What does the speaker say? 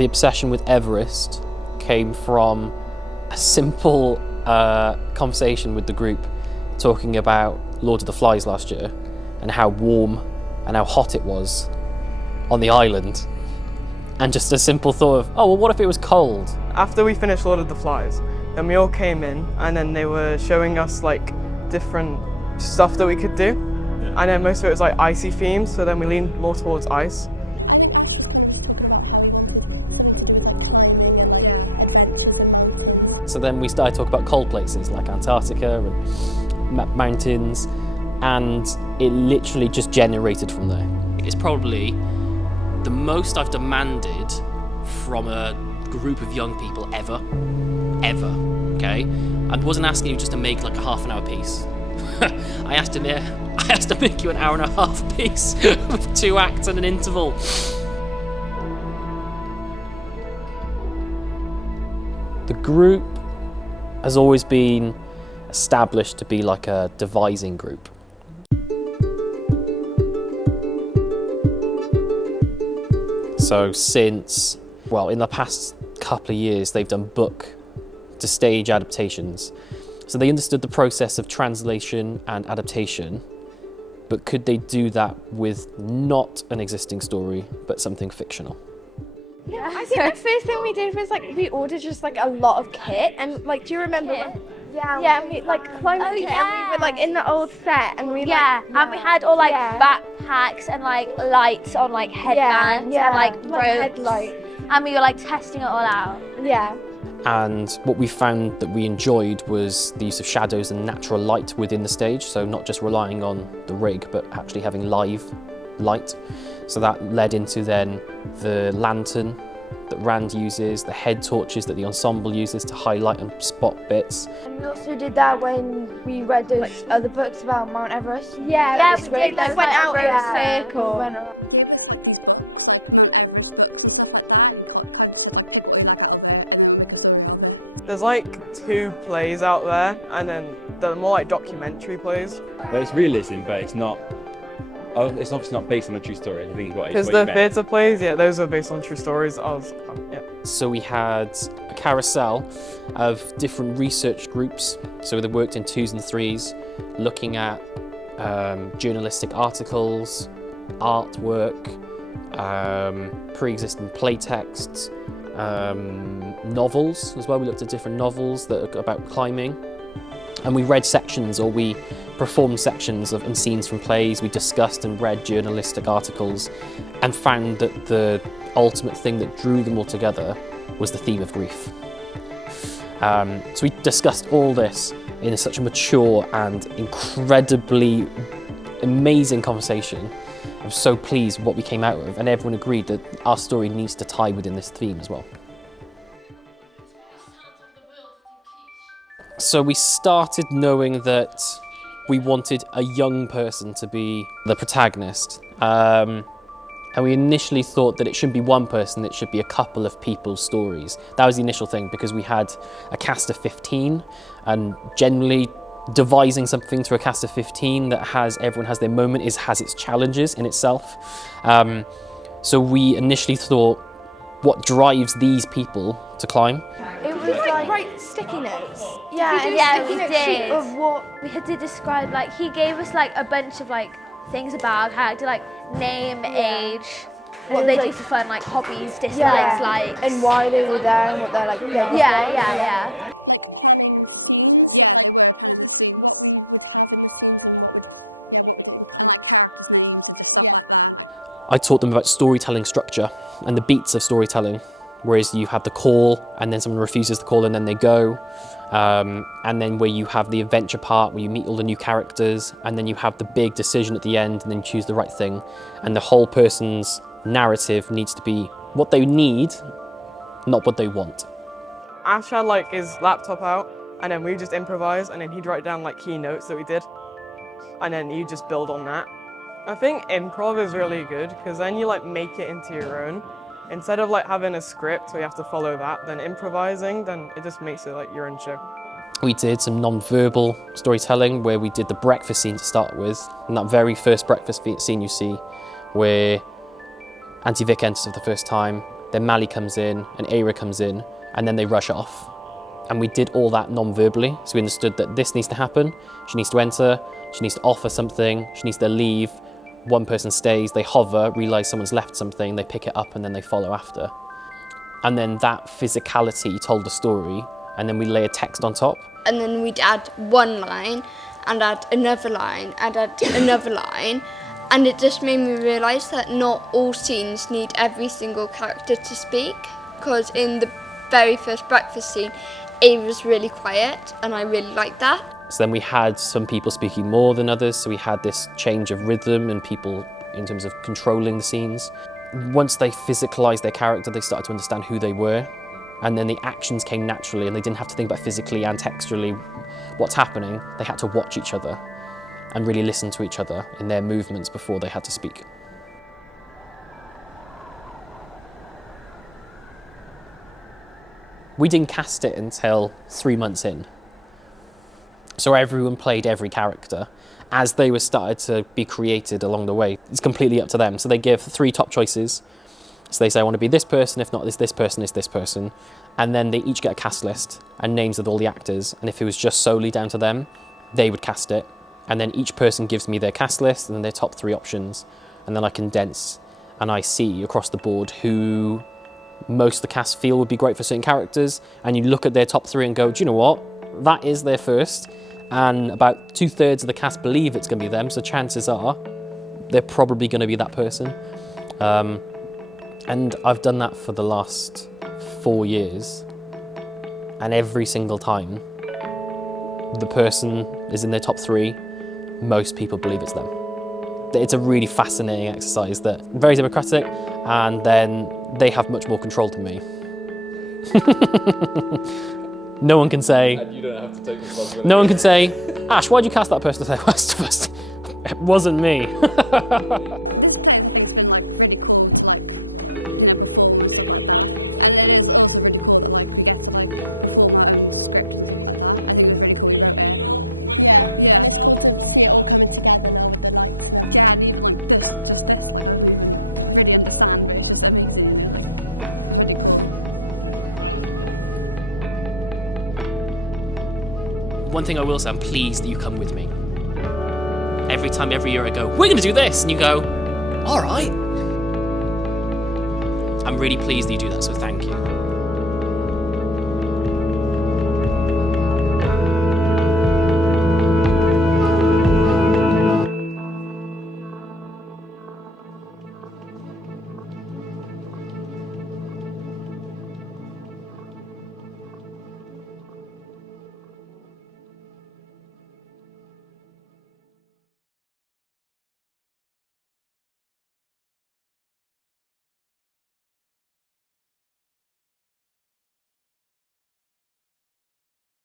the obsession with Everest came from a simple conversation with the group talking about Lord of the Flies last year and how warm and how hot it was on the island. And just a simple thought of, oh, well, what if it was cold? After we finished Lord of the Flies, then we all came in and then they were showing us like different stuff that we could do. And then most of it was like icy themed, so then we leaned more towards ice. So then we started talking about cold places like Antarctica and mountains, and it literally just generated from there. It's probably the most I've demanded from a group of young people ever, okay? I wasn't asking you just to make like a half an hour piece. I asked to make you an hour and a half piece with 2 acts and an interval. The group has always been established to be like a devising group. So since, well, in the past couple of years, they've done book to stage adaptations. So they understood the process of translation and adaptation, but could they do that with not an existing story, but something fictional? Yeah, I think the first thing we did was like we ordered just like a lot of kit, and like, do you remember? Yeah, and we like climbed the kit, and we were like in the old set, and we and we had all like backpacks and like lights on like headbands and like ropes, headlights, and we were like testing it all out. Yeah. And what we found that we enjoyed was the use of shadows and natural light within the stage, so not just relying on the rig, but actually having live light. So that led into then the lantern that Rand uses, the head torches that the ensemble uses to highlight and spot bits. And we also did that when we read those other books about Mount Everest. Yeah, we we did, like, went out in a circle. There's like 2 plays out there, and then they're more like documentary plays. Well, it's realism, but it's not. Oh, it's obviously not based on a true story. I think Because the theatre plays, those are based on true stories. So we had a carousel of different research groups. So they worked in 2s and 3s, looking at journalistic articles, artwork, pre-existing play texts, novels as well. We looked at different novels that are about climbing, and we read sections, or we performed sections and scenes from plays. We discussed and read journalistic articles and found that the ultimate thing that drew them all together was the theme of grief. So we discussed all this in such a mature and incredibly amazing conversation. I'm so pleased with what we came out with, and everyone agreed that our story needs to tie within this theme as well. So we started knowing that we wanted a young person to be the protagonist. And we initially thought that it shouldn't be one person, it should be a couple of people's stories. That was the initial thing, because we had a cast of 15, and generally devising something to a cast of 15 that everyone has their moment has its challenges in itself. So we initially thought, what drives these people to climb? It was like write sticky notes. Yeah, we did. Sheet of what We had to describe, like, he gave us like a bunch of like things about our character, like name, age, what they do for fun, like hobbies, dislikes, likes, and why they were there and what they're like. Yeah. I taught them about storytelling structure and the beats of storytelling, whereas you have the call and then someone refuses the call and then they go. And then where you have the adventure part where you meet all the new characters, and then you have the big decision at the end and then choose the right thing. And the whole person's narrative needs to be what they need, not what they want. Ash had like his laptop out, and then we just improvise, and then he'd write down like key notes that we did, and then you just build on that. I think improv is really good because then you like make it into your own. Instead of like having a script where you have to follow that, then improvising, then it just makes it like your own show. We did some non-verbal storytelling where we did the breakfast scene to start with, and that very first breakfast scene you see where Auntie Vic enters for the first time, then Mally comes in, and Aira comes in, and then they rush off. And we did all that non-verbally, so we understood that this needs to happen, she needs to enter, she needs to offer something, she needs to leave, one person stays, they hover, realise someone's left something, they pick it up and then they follow after. And then that physicality told the story, and then we lay a text on top. And then we'd add one line, and add another line, and add another line. And it just made me realise that not all scenes need every single character to speak, because in the very first breakfast scene, Ava was really quiet, and I really liked that. So then we had some people speaking more than others, so we had this change of rhythm and people in terms of controlling the scenes. Once they physicalised their character, they started to understand who they were, and then the actions came naturally, and they didn't have to think about physically and texturally what's happening. They had to watch each other and really listen to each other in their movements before they had to speak. We didn't cast it until 3 months in. So everyone played every character. As they were started to be created along the way, it's completely up to them. So they give 3 top choices. So they say, I want to be this person, if not this person, is this person. And then they each get a cast list and names of all the actors. And if it was just solely down to them, they would cast it. And then each person gives me their cast list and then their top 3 options. And then I condense and I see across the board who most of the cast feel would be great for certain characters. And you look at their top 3 and go, do you know what? That is their first. And about 2/3 of the cast believe it's going to be them. So chances are they're probably going to be that person. And I've done that for the last 4 years. And every single time the person is in their top 3, most people believe it's them. It's a really fascinating exercise that very democratic, and then they have much more control than me. No one can say. And you don't have to take responsibility. No one can say, Ash, why'd you cast that person? It wasn't me. One thing I will say, I'm pleased that you come with me. Every year I go, we're going to do this, and you go, all right. I'm really pleased that you do that, so thank you.